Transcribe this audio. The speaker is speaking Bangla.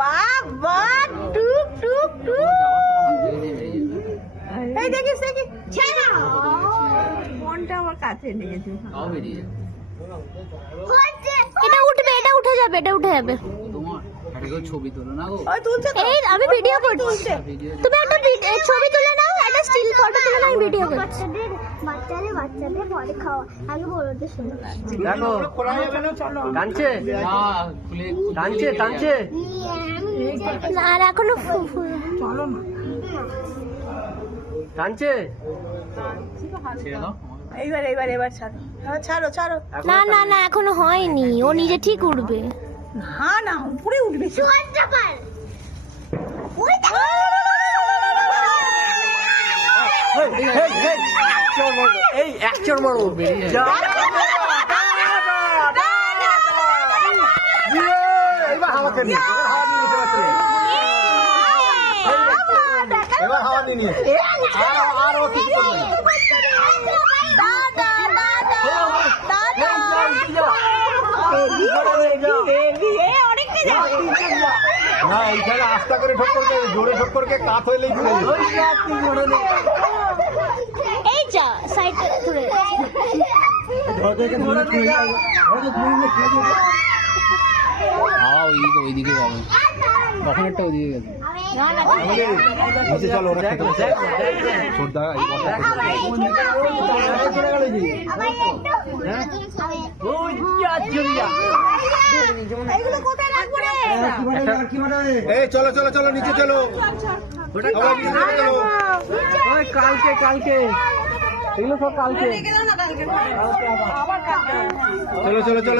বাবা টুক টুক টুক এই দেখিস দেখি ফোনটা আমার কাছে নিয়েছি এটা উঠবে, এটা উঠে যাবে, এটা উঠে যাবে। ছবি তোলো না গো। এই আমি ভিডিও করছি, তুমি একটা ছবি তুলে নাও, একটা স্টিল ফটো তুলে নাও, আমি ভিডিও করছি। বাচ্চাদের পরে খাওয়া আগে বড়দের শুনে দেখো টানছে টানছে টানছে না আর এখনো চলো না টানছে। এইবার এইবার এবার ছাড়ো ছাড়ো ছাড়ো না না না এখনো হয়নি, ও নিজে ঠিক উঠবে। না না উপরে উঠবে এই এক চড় মারো এবার হাওয়া করে নিয়ে এবার হাওয়া নিয়ে আর ও কিছু করবে না এইখানে আস্তা করে ঠক্কর করে জোরে ঠক্কর করে কাত হইলেই এই যা সাইডটা ঘুরে হাওয়া ওইদিকে যাবে, তখন একটা ওইদিকে গেছে। চলো চলো চলো চলো নিচে চলো কালকে কালকে এগুলো সব কালকে আবার চলো চলো চলো।